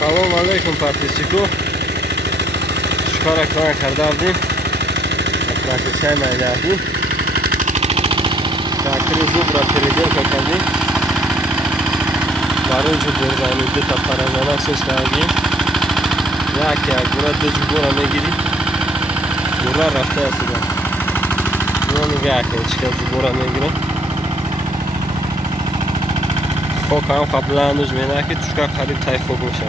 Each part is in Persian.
Салом алейкум, подписчику. Чикора кора карда будем. Отрасичай майдардим. Трактори зубра переделка кардим. Барунчу бурзани дута паразана сос кардим. Яке агура дуч бура мегирим. Бура рафта асида. Ну нигахе чикар бура мегирим. خاک هم قبلا هنوز می‌نه که توشکا خرید تای خوب میشه.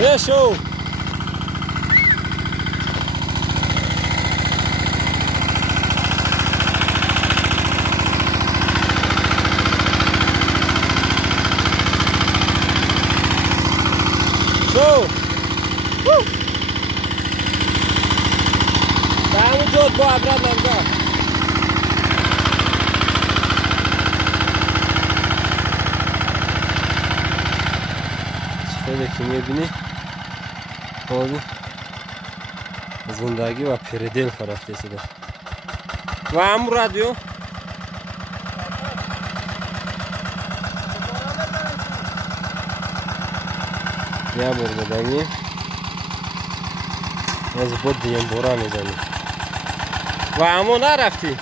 بشو جود با عبرت نمگاه چطوره که میبینی خودی زندگی و پردل فرفته سیده و هم رادیو یا برده دنگی از بود دیم بورا میزنی و همو نرفتی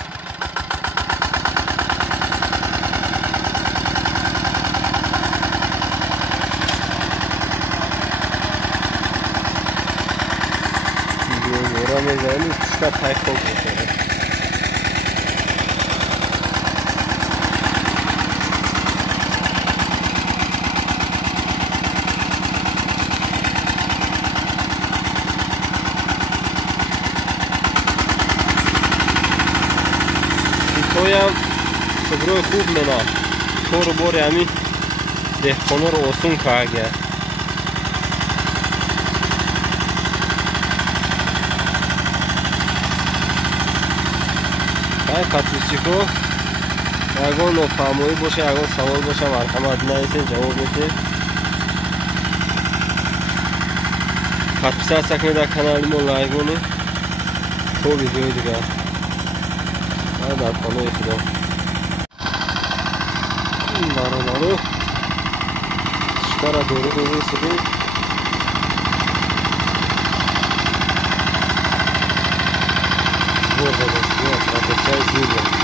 بورا میزنی توشکا تای خوب میکنه تویم سبروی خوب منه تو رو باری همی دهخانه رو آسون که اگر های پتوسیکو اگر نفهمایی باشه اگر سوال باشه مرحمت نایسین جواب میتین پتوسه سکنه در کانالی ما لایگونه تو ویدیوی دیگر در خانه خدا دارو شکر دورو سبی زور زده چای زور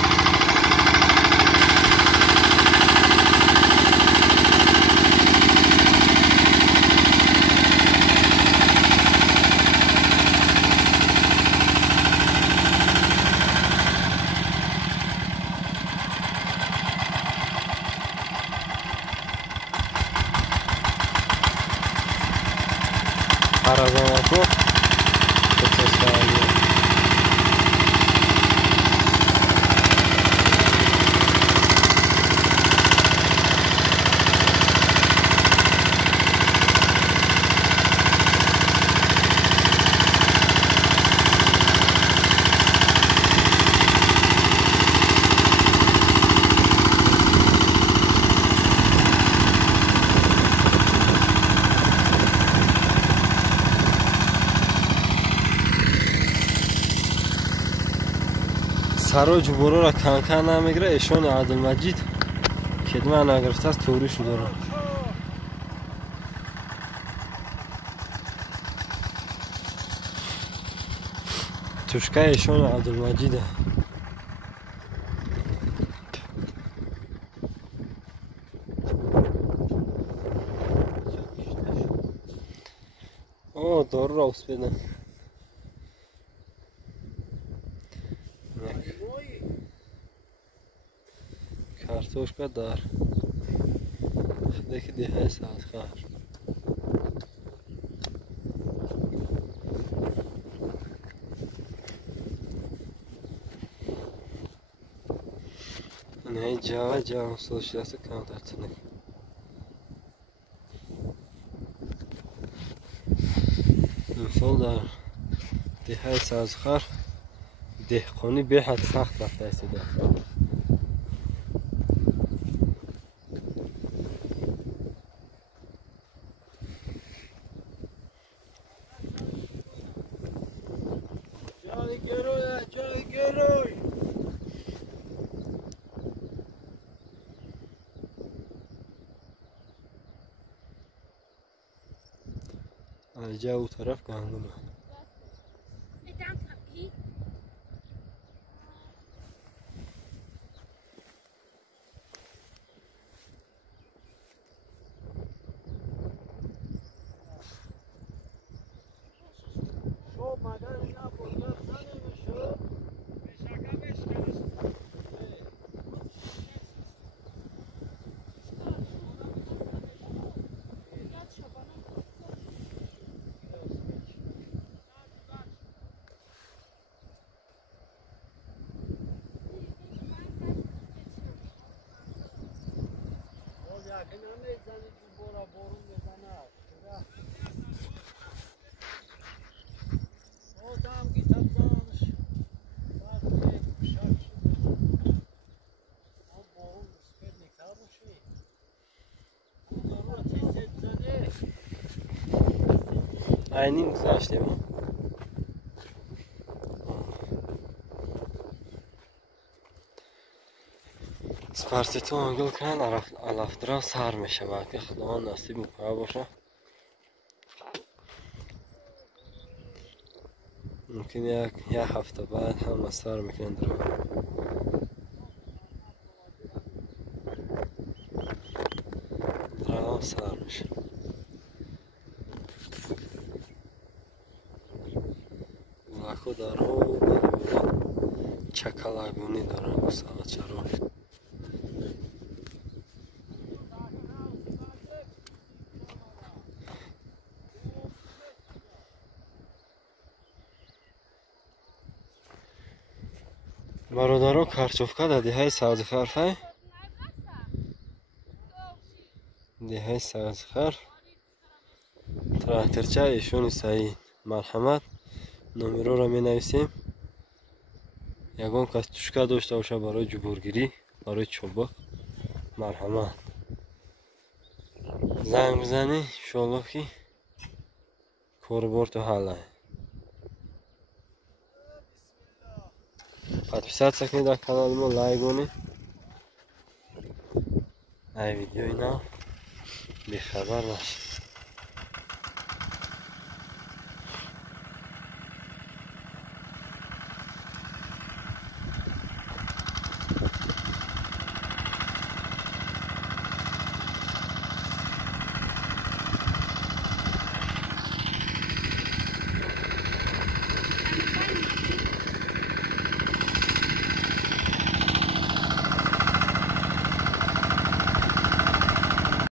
Parazan aku, sukses sekali. سراج برو را کانکان نمیگیره ایشون عبدالمجید کدمه نگرفته است توری شده را توشکه ایشون عبدالمجیده اوه دارو را اسپیدن کارتوشکا دار دیگه دیگه ساعت خواهر نه جا سوشیاس کانتر تنه امسال در دیگه ساعت خواهر دهقانی به حد سخت رفته است اینجا او طرف گندمه. Aynı güzel mi? سپارسیتو آنگل کن الافترا سر میشه وقتی خدا نصیب میکنه باشه ممکن یک هفته بعد هم سر میکنه درام سر میشه لاکو دارو چکلاگونی دارن گساله چرا برادرها کارچوفکا در دهه سازخرفه دهه سازخر تراکترچه ایشون سعی مرحمت نمره را می نویسیم یگان کارچوفکا داشته باشه برای جبورگیری برای چوبک مرحمت زنگ بزنی انشالله که کار بار تو حاله подписаться کنید در کانال ما لایک کنید ای ویدیو اینا بیخبر نشید